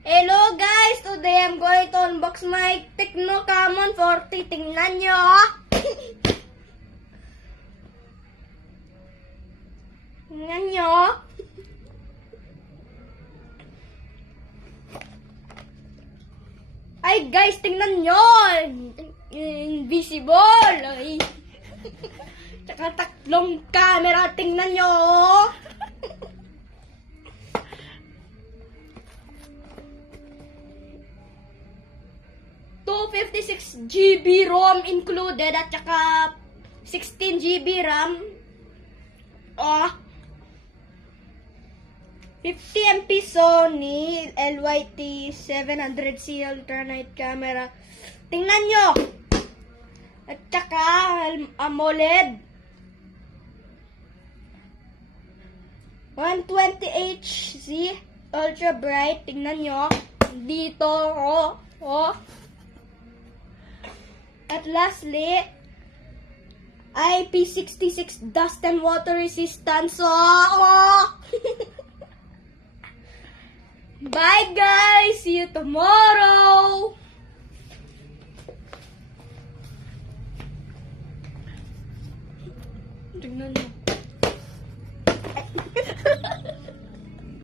Hello guys! Today I'm going to unbox my Tecno Camon 40. Tingnan nyo! Tingnan nyo! Ay guys, tingnan nyo! Invisible! Ay. Tsaka tatlong camera, tingnan nyo! 256 GB ROM included at saka 16 GB RAM. 50 MP Sony LYT 700C Ultra Night Camera. Tingnan nyo! At saka AMOLED 120Hz Ultra Bright. Tingnan nyo. Dito, At lastly, IP66 dust and water resistance. Bye guys! See you tomorrow! Tingnan mo.